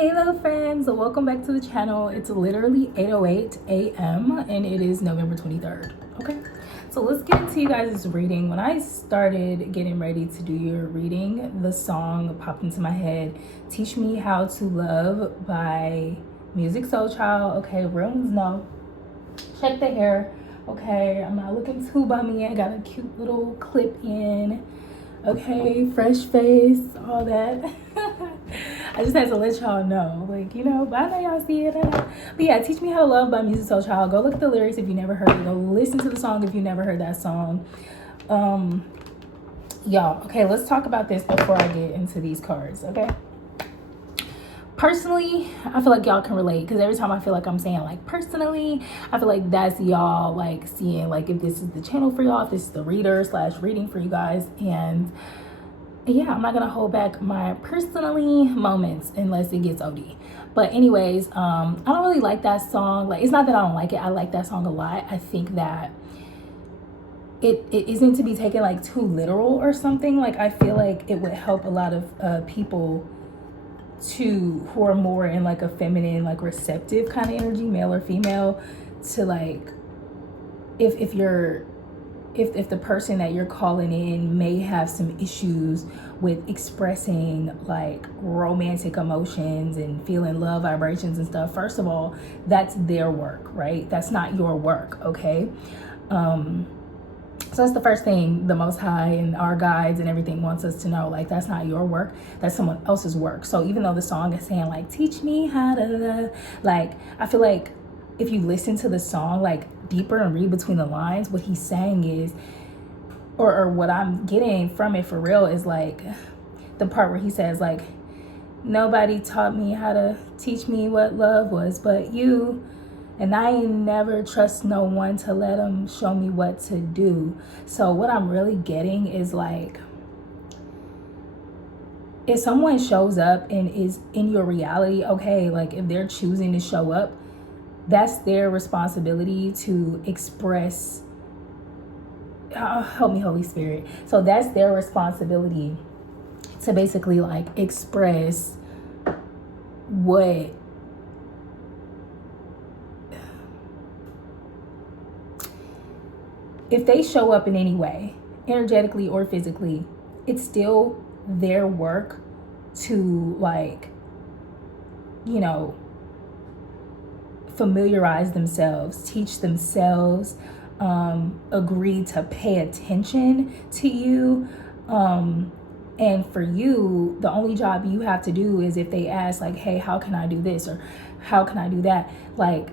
Hello friends, welcome back to the channel. It's literally 8:08 a.m. and it is November 23rd. Okay, so let's get into you guys' reading. When I started getting ready to do your reading, the song popped into my head, Teach Me How to Love by Music Soul Child. Okay, real ones know. Check the hair. Okay, I'm not looking too bummy. I got a cute little clip in. Okay, fresh face, all that. I just had to let y'all know, like, you know, but I know y'all see it. But yeah, Teach Me How to Love by Music Soul Child. Go look at the lyrics if you never heard it. Go listen to the song if you never heard that song. Y'all, okay, let's talk about this before I get into these cards, okay? Personally, I feel like y'all can relate, because every time I feel like I'm saying like personally, I feel like that's y'all like seeing like if this is the channel for y'all, if this is the reader / reading for you guys. And yeah, I'm not gonna hold back my personally moments unless it gets OD. But anyways, I don't really like that song. Like, it's not that I don't like it, I like that song a lot. I think that it isn't to be taken like too literal or something. Like, I feel like it would help a lot of people who are more in like a feminine, like receptive kind of energy, male or female, to like if the person that you're calling in may have some issues with expressing like romantic emotions and feeling love vibrations and stuff. First of all, that's their work, right? That's not your work, okay? So that's the first thing the Most High and our guides and everything wants us to know. Like, that's not your work, that's someone else's work. So even though the song is saying like, teach me how to, like, I feel like if you listen to the song like deeper and read between the lines, what he's saying is, or what I'm getting from it for real is like the part where he says like, nobody taught me how to teach me what love was but you. And I ain't never trust no one to let them show me what to do. So what I'm really getting is like, if someone shows up and is in your reality, okay, like if they're choosing to show up, that's their responsibility to express, help me Holy Spirit. So that's their responsibility to basically like express what, if they show up in any way, energetically or physically, it's still their work to like, you know, familiarize themselves, teach themselves, agree to pay attention to you. And for you, the only job you have to do is if they ask like, hey, how can I do this? Or how can I do that? Like,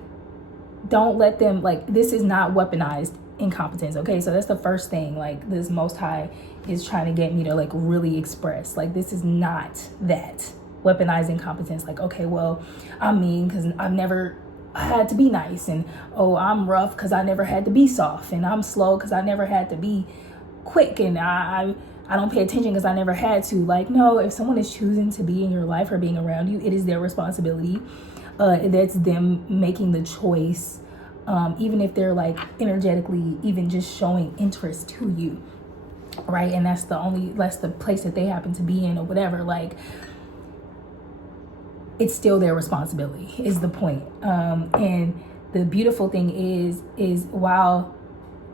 don't let them, like, this is not weaponized incompetence, okay? So that's the first thing, like, this Most High is trying to get me to like really express, like, this is not that weaponized incompetence. Like, okay, well, I'm mean because I've never had to be nice, and oh, I'm rough because I never had to be soft, and I'm slow because I never had to be quick, and I don't pay attention because I never had to. Like, no, if someone is choosing to be in your life or being around you, it is their responsibility. That's them making the choice. Even if they're like energetically even just showing interest to you, right? And that's the place that they happen to be in or whatever. Like, it's still their responsibility is the point. And the beautiful thing is while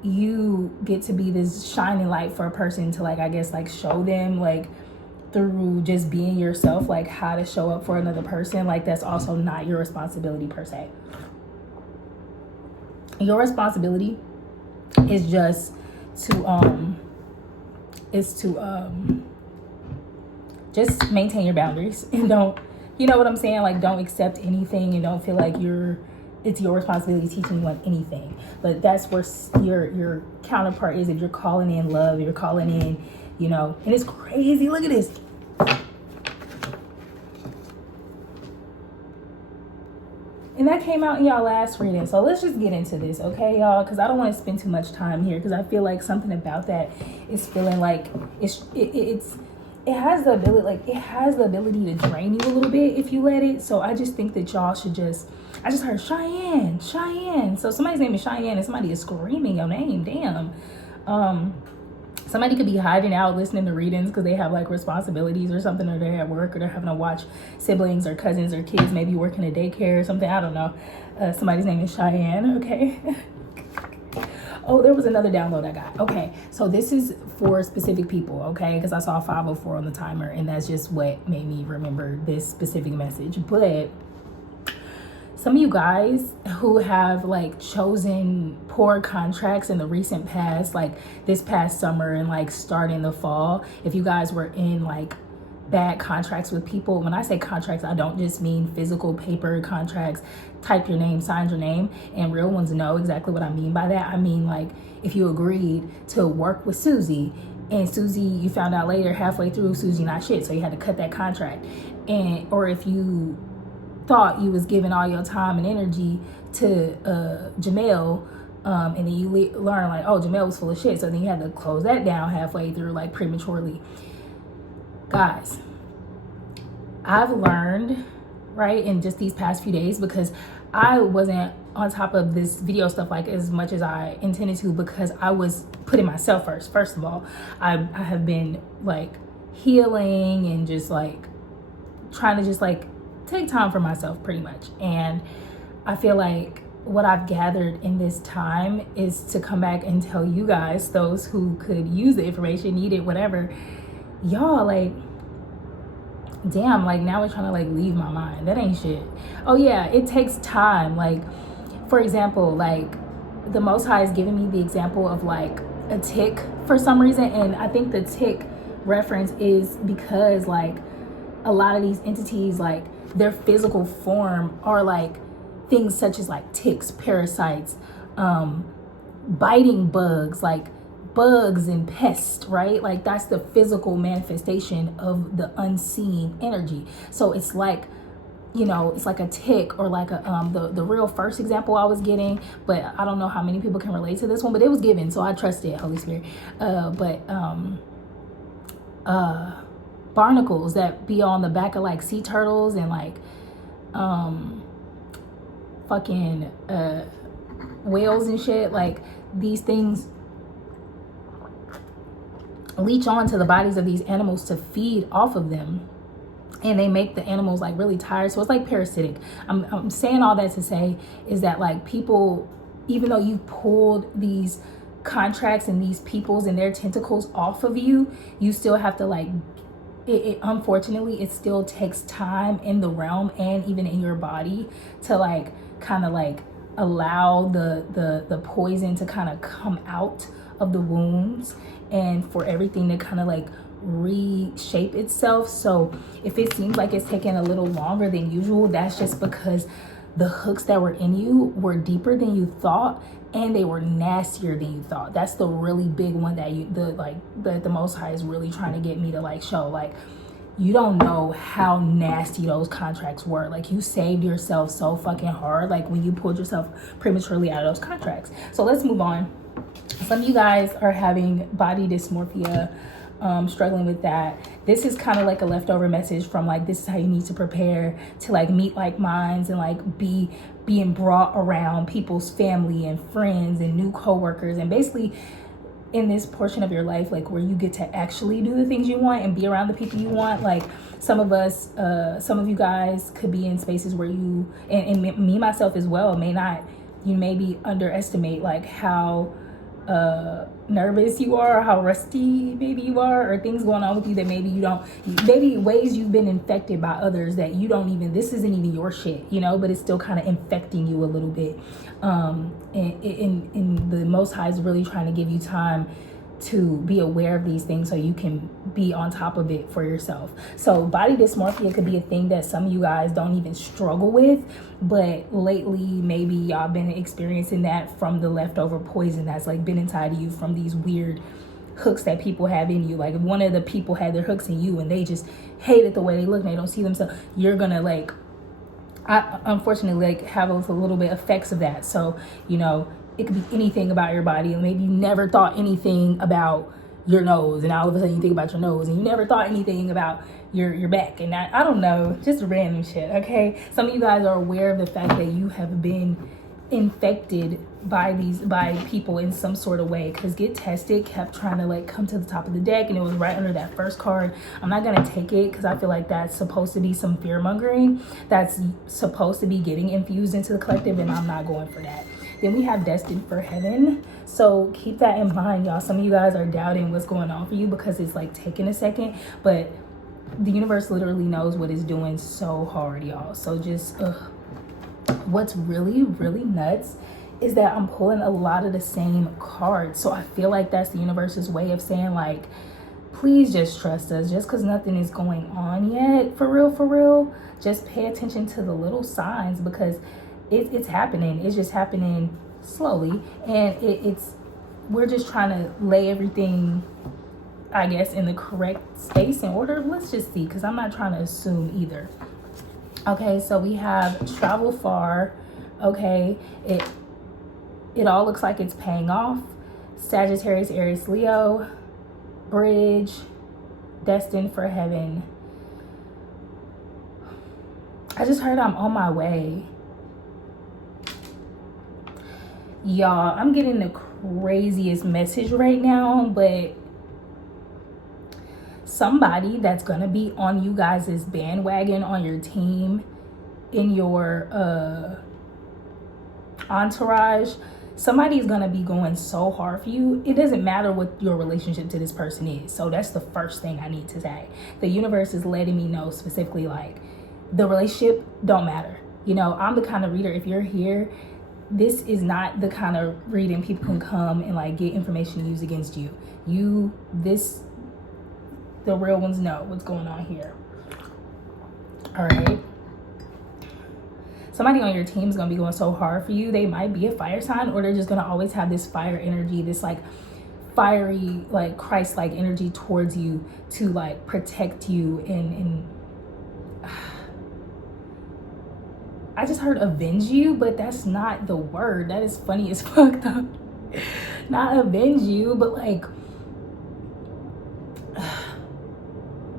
you get to be this shining light for a person to like, I guess, like show them like through just being yourself, like how to show up for another person, like that's also not your responsibility per se. Your responsibility is just to just maintain your boundaries and don't, you know what I'm saying? Like, don't accept anything and don't feel like it's your responsibility to teach anyone anything. But that's where your counterpart is. If you're calling in love, you're calling in, you know, and it's crazy. Look at this. And that came out in y'all last reading. So let's just get into this, okay, y'all? Because I don't want to spend too much time here, because I feel like something about that is feeling like it has the ability to drain you a little bit if you let it. So I just think that y'all should I just heard Cheyenne. So somebody's name is Cheyenne and somebody is screaming your name. Damn. Somebody could be hiding out listening to readings because they have like responsibilities or something, or they're at work, or they're having to watch siblings or cousins or kids maybe working a daycare or something. I don't know. Somebody's name is Cheyenne. Okay. Oh, there was another download I got. Okay, so this is for specific people, okay? Because I saw 504 on the timer, and that's just what made me remember this specific message. But some of you guys who have like chosen poor contracts in the recent past, like this past summer and like starting the fall, if you guys were in like bad contracts with people, when I say contracts, I don't just mean physical paper contracts, type your name, sign your name, and real ones know exactly what I mean by that. I mean, like, if you agreed to work with Susie, and Susie, you found out later halfway through Susie not shit, so you had to cut that contract. And or if you thought you was giving all your time and energy to Jamel, and then you learn like, oh, Jamel was full of shit, so then you had to close that down halfway through, like prematurely. Guys, I've learned, right, in just these past few days, because I wasn't on top of this video stuff like as much as I intended to, because I was putting myself first. First of all, I have been like healing and just like trying to just like take time for myself pretty much. And I feel like what I've gathered in this time is to come back and tell you guys, those who could use the information, need it, whatever, y'all, like, damn, like now it's trying to like leave my mind. That ain't shit. Oh yeah, it takes time. Like, for example, like the Most High is giving me the example of like a tick for some reason, and I think the tick reference is because like a lot of these entities, like their physical form are like things such as like ticks, parasites, biting bugs, like bugs and pests, right? Like that's the physical manifestation of the unseen energy. So it's like, you know, it's like a tick, or like a the real first example I was getting, but I don't know how many people can relate to this one, but it was given, so I trust it, Holy Spirit. Barnacles that be on the back of like sea turtles, and like fucking whales and shit. Like these things leech onto the bodies of these animals to feed off of them, and they make the animals like really tired. So it's like parasitic. I'm saying all that to say is that like people, even though you pulled these contracts and these peoples and their tentacles off of you, you still have to like it unfortunately it still takes time in the realm and even in your body to like kind of like allow the poison to kind of come out of the wounds, and for everything to kind of like reshape itself. So if it seems like it's taking a little longer than usual, that's just because the hooks that were in you were deeper than you thought, and they were nastier than you thought. That's the really big one that the Most High is really trying to get me to like show. Like, you don't know how nasty those contracts were. Like, you saved yourself so fucking hard, like when you pulled yourself prematurely out of those contracts. So let's move on. Some of you guys are having body dysmorphia, struggling with that. This is kind of like a leftover message from like, this is how you need to prepare to like meet like minds and like being brought around people's family and friends and new coworkers, and basically in this portion of your life, like where you get to actually do the things you want and be around the people you want. Like some of us, some of you guys could be in spaces where you, and me myself as well, you maybe underestimate like how nervous you are, or how rusty maybe you are, or things going on with you that maybe you don't, maybe ways you've been infected by others that you don't even, this isn't even your shit, you know, but it's still kind of infecting you a little bit. And the Most High is really trying to give you time to be aware of these things so you can be on top of it for yourself. So body dysmorphia could be a thing that some of you guys don't even struggle with, but lately maybe y'all been experiencing that from the leftover poison that's like been inside of you from these weird hooks that people have in you. Like if one of the people had their hooks in you and they just hated the way they look and they don't see themselves, you're gonna like, unfortunately, like have a little bit effects of that. So, you know, it could be anything about your body, and maybe you never thought anything about your nose, and all of a sudden you think about your nose, and you never thought anything about your back, and I don't know, just random shit. Okay, some of you guys are aware of the fact that you have been infected by people in some sort of way, because Get Tested kept trying to like come to the top of the deck, and it was right under that first card. I'm not gonna take it because I feel like that's supposed to be some fear mongering that's supposed to be getting infused into the collective, and I'm not going for that. Then we have Destined for Heaven. So keep that in mind, y'all. Some of you guys are doubting what's going on for you because it's like taking a second, but the universe literally knows what it's doing so hard, y'all. So just what's really, really nuts is that I'm pulling a lot of the same cards. So I feel like that's the universe's way of saying like, please just trust us. Just because nothing is going on yet, for real, just pay attention to the little signs, because it's happening. It's just happening slowly, and we're just trying to lay everything, I guess, in the correct space and order. Let's just see, because I'm not trying to assume either. Okay, so we have travel far. Okay, it all looks like it's paying off. Sagittarius, Aries, Leo, bridge, destined for heaven. I just heard I'm on my way. Y'all, I'm getting the craziest message right now, but somebody that's gonna be on you guys' bandwagon, on your team, in your entourage, somebody's gonna be going so hard for you. It doesn't matter what your relationship to this person is. So that's the first thing I need to say. The universe is letting me know specifically, like, the relationship don't matter. You know, I'm the kind of reader, if you're here, this is not the kind of reading people can come and like get information used against you. The real ones know what's going on here. All right. Somebody on your team is going to be going so hard for you. They might be a fire sign, or they're just going to always have this fire energy, this like fiery, like Christ-like energy towards you to like protect you. And I just heard avenge you, but that's not the word. That is funny as fuck though. Not avenge you, but like,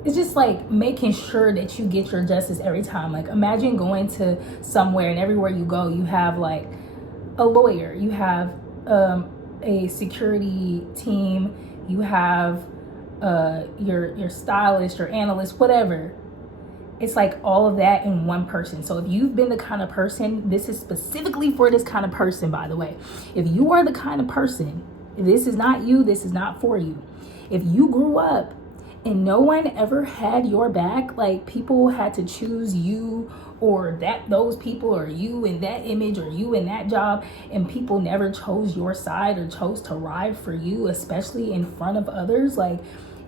it's just like making sure that you get your justice every time. Like, imagine going to somewhere and everywhere you go, you have like a lawyer, you have a security team, you have your stylist, your analyst, whatever. It's like all of that in one person. So if you've been the kind of person, this is specifically for this kind of person, by the way. If you are the kind of person, this is not you, this is not for you. If you grew up and no one ever had your back, like people had to choose you or those people, or you in that image, or you in that job, and people never chose your side or chose to ride for you, especially in front of others, like,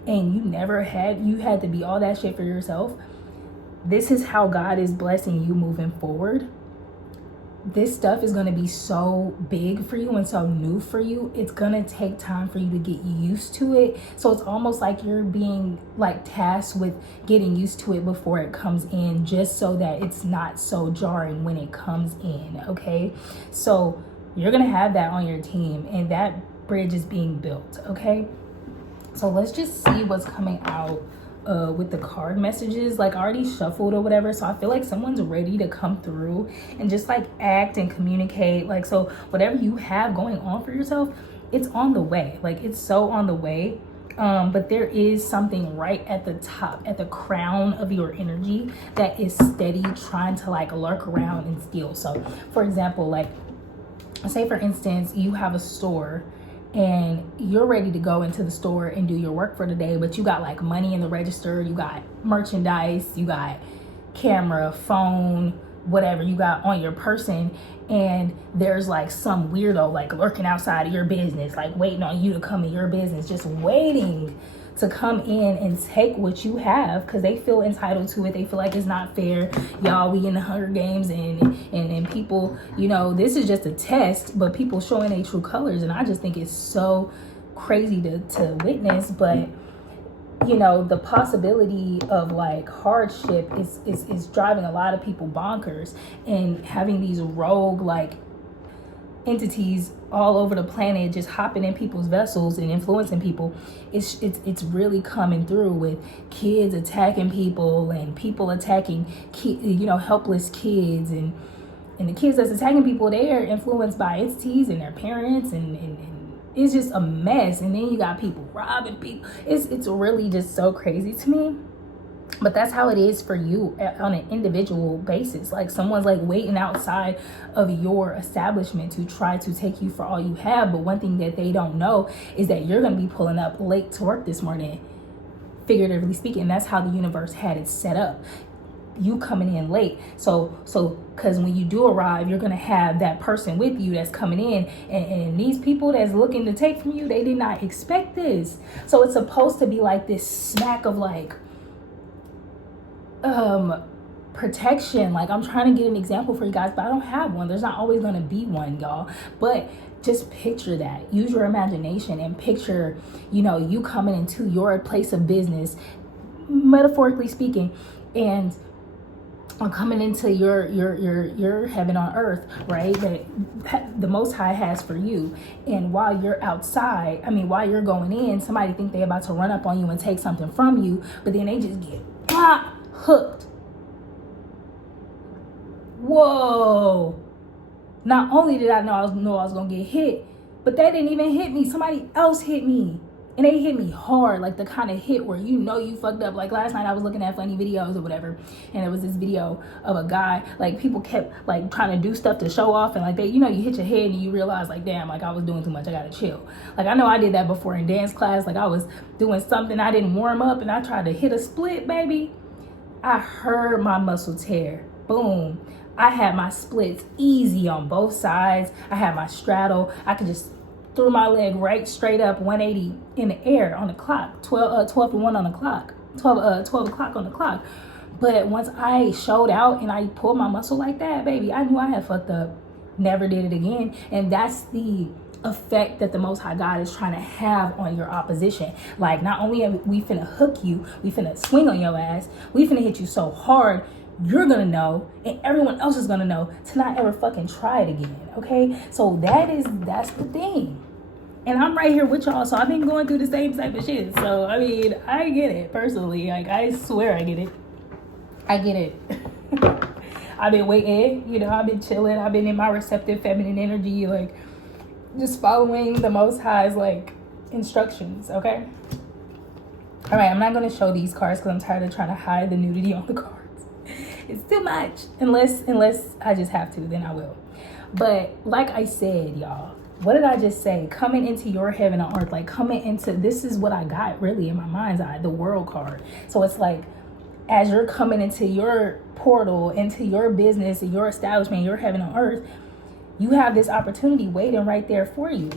and you had to be all that shit for yourself. This is how God is blessing you moving forward. This stuff is going to be so big for you and so new for you. It's going to take time for you to get used to it. So it's almost like you're being like tasked with getting used to it before it comes in, just so that it's not so jarring when it comes in. Okay. So you're going to have that on your team, and that bridge is being built. Okay. So let's just see what's coming out with the card messages. Like, I already shuffled or whatever, so I feel like someone's ready to come through and just like act and communicate. Like, so whatever you have going on for yourself, it's on the way. Like, it's so on the way. But there is something right at the top, at the crown of your energy, that is steady trying to like lurk around and steal. So for example, like, say for instance, you have a store and you're ready to go into the store and do your work for the day, but you got like money in the register, you got merchandise, you got camera, phone, whatever you got on your person, and there's like some weirdo like lurking outside of your business, like waiting on you to come in your business, just waiting to come in and take what you have, because they feel entitled to it. They feel like it's not fair. Y'all, we in the Hunger Games, and people, you know, this is just a test, but people showing their true colors, and I just think it's so crazy to witness. But you know, the possibility of like hardship is driving a lot of people bonkers, and having these rogue like entities all over the planet just hopping in people's vessels and influencing people. It's really coming through with kids attacking people, and people attacking helpless kids, and And the kids that's attacking people, they are influenced by entities and their parents, and it's just a mess. And then you got people robbing people. It's really just so crazy to me. But that's how it is for you on an individual basis. Like someone's like waiting outside of your establishment to try to take you for all you have. But one thing that they don't know is that you're going to be pulling up late to work this morning, figuratively speaking. That's how the universe had it set up. You coming in late. So because when you do arrive, you're going to have that person with you that's coming in. And these people that's looking to take from you, they did not expect this. So it's supposed to be like this smack of like, protection. Like I'm trying to get an example for you guys, but I don't have one. There's not always going to be one, y'all. But just picture that. Use your imagination and picture, you coming into your place of business, metaphorically speaking, and coming into your heaven on earth, right? That the Most High has for you. And while you're outside, while you're going in, somebody think they about to run up on you and take something from you, but then they just get hooked. Whoa. Not only did I know I was gonna get hit, but they didn't even hit me. Somebody else hit me. And they hit me hard, like the kind of hit where you fucked up. Like last night I was looking at funny videos or whatever, and there was this video of a guy, like people kept like trying to do stuff to show off, and like they, you hit your head and you realize like, damn, like I was doing too much, I gotta chill. Like I know I did that before in dance class. Like I was doing something, I didn't warm up, and I tried to hit a split, baby. I heard my muscle tear. Boom. I had my splits easy on both sides. I had my straddle. I could just threw my leg right straight up 180 in the air on the clock. 12 to 1 on the clock. 12 o'clock on the clock. But once I showed out and I pulled my muscle like that, baby, I knew I had fucked up. Never did it again. And that's the effect that the Most High God is trying to have on your opposition. Like, not only are we finna hook you, we finna swing on your ass, we finna hit you so hard, you're gonna know, and everyone else is gonna know to not ever fucking try it again, okay? So that's the thing. And I'm right here with y'all, so I've been going through the same type of shit. So, I get it, personally. Like, I swear I get it. I get it. I've been waiting, I've been chilling. I've been in my receptive feminine energy, like, just following the Most High's, like, instructions, okay? All right, I'm not going to show these cards because I'm tired of trying to hide the nudity on the cards. It's too much. Unless I just have to, then I will. But like I said, y'all, what did I just say? Coming into your heaven on earth, like coming into, this is what I got really in my mind's eye, the world card. So it's like, as you're coming into your portal, into your business, your establishment, your heaven on earth, you have this opportunity waiting right there for you.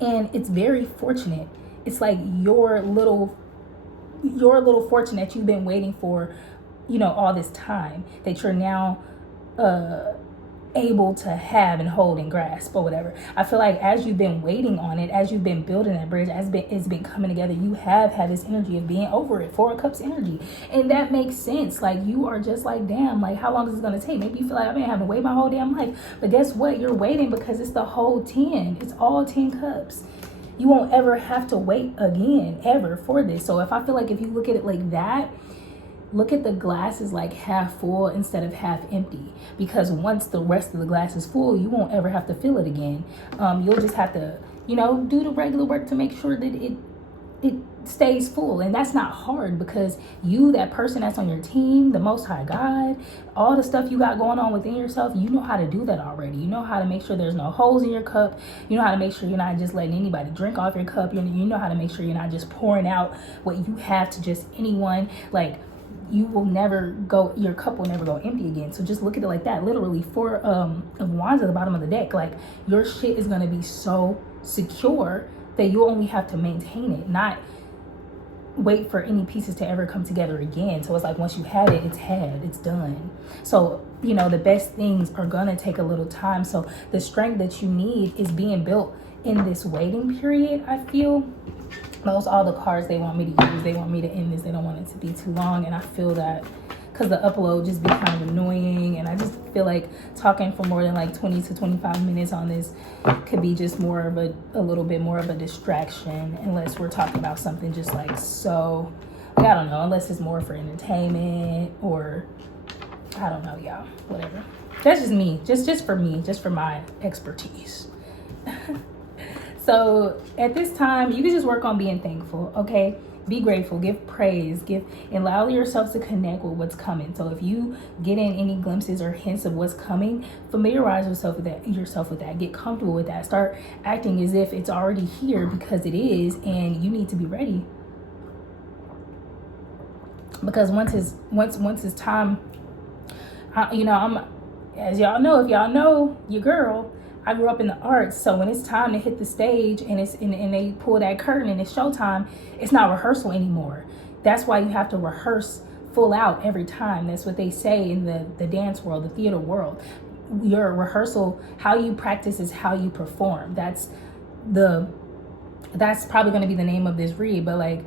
And it's very fortunate. It's like your little fortune that you've been waiting for, all this time, that you're now able to have and hold and grasp or whatever. I feel like as you've been waiting on it, as you've been building that bridge, as it's been coming together, you have had this energy of being over it, 4 of Cups energy. And that makes sense. Like, you are just like, damn, like, how long is it going to take? Maybe you feel like I've been having to wait my whole damn life. But guess what? You're waiting because it's the whole 10. It's all 10 cups. You won't ever have to wait again, ever, for this. So if I feel like if you look at it like that, look at the glass as like half full instead of half empty. Because once the rest of the glass is full, you won't ever have to fill it again. You'll just have to, do the regular work to make sure that it stays full. And that's not hard, because you, that person that's on your team, the Most High God, all the stuff you got going on within yourself, you know how to do that already. You know how to make sure there's no holes in your cup. You know how to make sure you're not just letting anybody drink off your cup. You know how to make sure you're not just pouring out what you have to just anyone. Like, you will never go, your cup will never go empty again. So just look at it like that. Literally 4 of wands at the bottom of the deck. Like, your shit is going to be so secure that you only have to maintain it, not wait for any pieces to ever come together again. So it's like, once you have it, it's done. So, the best things are going to take a little time. So the strength that you need is being built in this waiting period, I feel. Those are all the cards they want me to use. They want me to end this. They don't want it to be too long. And I feel that because the upload just be kind of annoying. And I just feel like talking for more than like 20 to 25 minutes on this could be just more of a little bit more of a distraction. Unless we're talking about something just like so, like, I don't know, unless it's more for entertainment or I don't know, y'all. Whatever. That's just me. Just for me. Just for my expertise. So at this time, you can just work on being thankful, okay? Be grateful, give praise, and allow yourself to connect with what's coming. So if you get in any glimpses or hints of what's coming, familiarize yourself with that. Get comfortable with that. Start acting as if it's already here, because it is, and you need to be ready. Because once it's time, I'm, as y'all know, if y'all know your girl, I grew up in the arts, so when it's time to hit the stage and they pull that curtain and it's showtime, it's not rehearsal anymore. That's why you have to rehearse full out every time. That's what they say in the dance world, the theater world. Your rehearsal, how you practice is how you perform. That's probably going to be the name of this read, but like,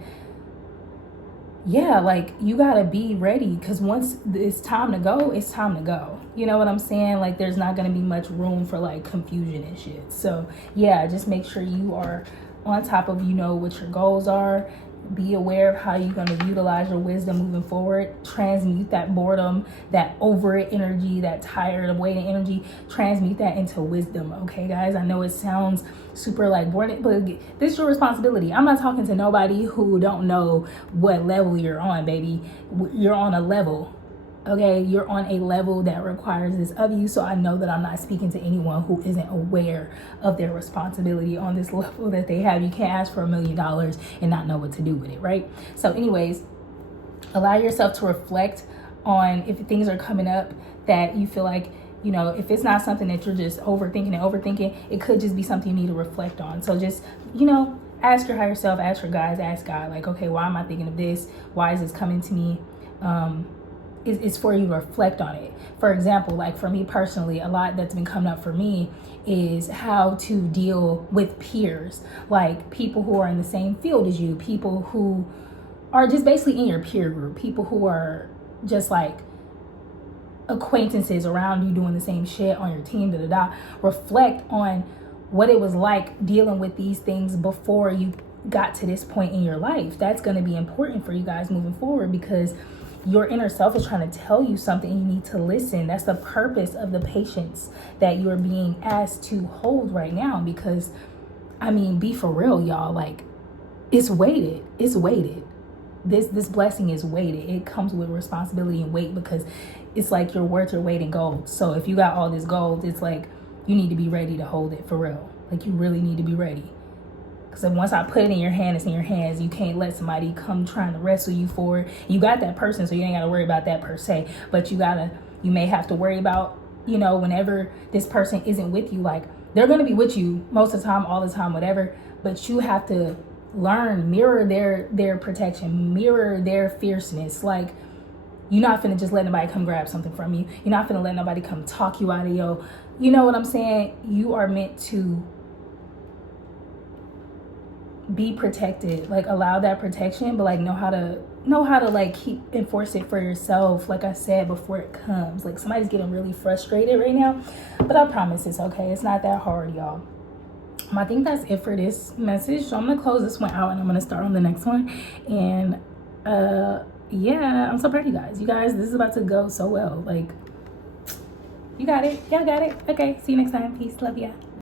yeah, like you gotta be ready, because once it's time to go, it's time to go. You know what I'm saying? Like there's not gonna be much room for like confusion and shit. So yeah, just make sure you are on top of, what your goals are. Be aware of how you're going to utilize your wisdom moving forward. Transmute that boredom, that over it energy, that tired of waiting energy. Transmute that into wisdom. Okay, guys? I know it sounds super like boring, but this is your responsibility. I'm not talking to nobody who don't know what level you're on, baby. You're on a level. Okay, you're on a level that requires this of you. So I know that I'm not speaking to anyone who isn't aware of their responsibility on this level that they have. You can't ask for $1 million and not know what to do with it, right? So anyways, allow yourself to reflect on if things are coming up that you feel like, if it's not something that you're just overthinking, it could just be something you need to reflect on. So just, ask your higher self, ask your guides, ask God, like, okay, why am I thinking of this? Why is this coming to me? It's for you to reflect on it. For example, like for me personally, a lot that's been coming up for me is how to deal with peers, like people who are in the same field as you, people who are just basically in your peer group, people who are just like acquaintances around you doing the same shit on your team, Reflect on what it was like dealing with these things before you got to this point in your life. That's going to be important for you guys moving forward, because your inner self is trying to tell you something. You need to listen. That's the purpose of the patience that you're being asked to hold right now. Because, be for real, y'all. Like, it's weighted. It's weighted. This blessing is weighted. It comes with responsibility and weight, because it's like you're worth your weight in gold. So if you got all this gold, it's like you need to be ready to hold it for real. Like, you really need to be ready. Because once I put it in your hand, it's in your hands. You can't let somebody come trying to wrestle you for it. You got that person, so you ain't got to worry about that per se. But you may have to worry about, whenever this person isn't with you. Like, they're going to be with you most of the time, all the time, whatever. But you have to mirror their protection, mirror their fierceness. Like, you're not finna just let nobody come grab something from you. You're not finna let nobody come talk you out of you know what I'm saying? You are meant to be protected, like allow that protection, but like know how to like enforce it for yourself. Like I said before, it comes. Like, somebody's getting really frustrated right now, but I promise it's okay. It's not that hard, y'all. I think that's it for this message. So I'm gonna close this one out and I'm gonna start on the next one. And yeah, I'm so proud of you guys. You guys, this is about to go so well. Like, you got it. Y'all got it. Okay, see you next time. Peace. Love ya.